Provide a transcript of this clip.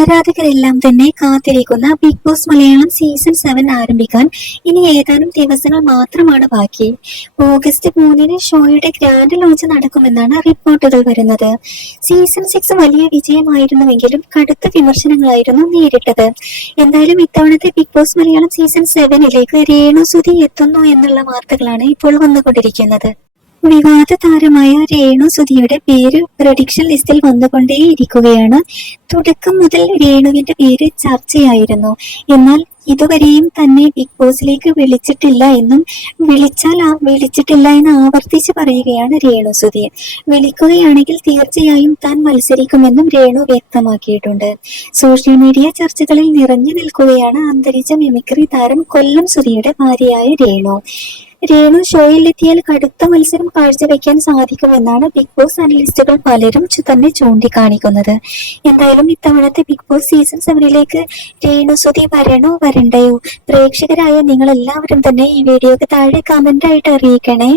ആരാധകരെല്ലാം തന്നെ കാത്തിരിക്കുന്ന big Boss Malayalam season 7 ആരംഭിക്കാൻ ഇനി ഏതാനും ദിവസങ്ങൾ മാത്രമാണ് ബാക്കി. ഓഗസ്റ്റ് 3-ന് ഷോയുടെ ഗ്രാൻഡ് ലോഞ്ച് നടക്കുമെന്നാണ് റിപ്പോർട്ടുകൾ വരുന്നത്. സീസൺ 6 വലിയ വിജയമായിരുന്നുവെങ്കിലും കടുത്ത വിമർശനങ്ങളായിരുന്നു നേരിട്ടത്. എന്തായാലും ഇത്തവണത്തെ ബിഗ് ബോസ് മലയാളം സീസൺ 7-ലേക്ക് രേണു സുധി എത്തുന്നു എന്നുള്ള വാർത്തകളാണ് ഇപ്പോൾ വന്നുകൊണ്ടിരിക്കുന്നത്. വിവാദ താരമായ രേണു സുധിയുടെ പേര് പ്രഡിക്ഷൻ ലിസ്റ്റിൽ വന്നുകൊണ്ടേയിരിക്കുകയാണ്. തുടക്കം മുതൽ രേണുവിന്റെ പേര് ചർച്ചയായിരുന്നു. എന്നാൽ ഇതുവരെയും തന്നെ ബിഗ് ബോസിലേക്ക് വിളിച്ചിട്ടില്ല എന്നും വിളിച്ചിട്ടില്ല എന്ന് ആവർത്തിച്ച് പറയുകയാണ് രേണു സുധി. വിളിക്കുകയാണെങ്കിൽ തീർച്ചയായും താൻ മത്സരിക്കുമെന്നും രേണു വ്യക്തമാക്കിയിട്ടുണ്ട്. സോഷ്യൽ മീഡിയ ചർച്ചകളിൽ നിറഞ്ഞു നിൽക്കുകയാണ് അന്തരിച്ച മിമിക്രി താരം കൊല്ലം സുധിയുടെ ഭാര്യയായ രേണു ഷോയിലെത്തിയാൽ കടുത്ത മത്സരം കാഴ്ചവെക്കാൻ സാധിക്കുമെന്നാണ് ബിഗ് ബോസ് അനലിസ്റ്റുകൾ പലരും തന്നെ ചൂണ്ടിക്കാണിക്കുന്നത്. എന്തായാലും ഇത്തവണത്തെ ബിഗ് ബോസ് സീസൺ 7-ലേക്ക് രേണു സുധി വരണോ വരണ്ടയോ? പ്രേക്ഷകരായ നിങ്ങൾ എല്ലാവരും തന്നെ ഈ വീഡിയോക്ക് താഴെ കമന്റ് ആയിട്ട് അറിയിക്കണേ.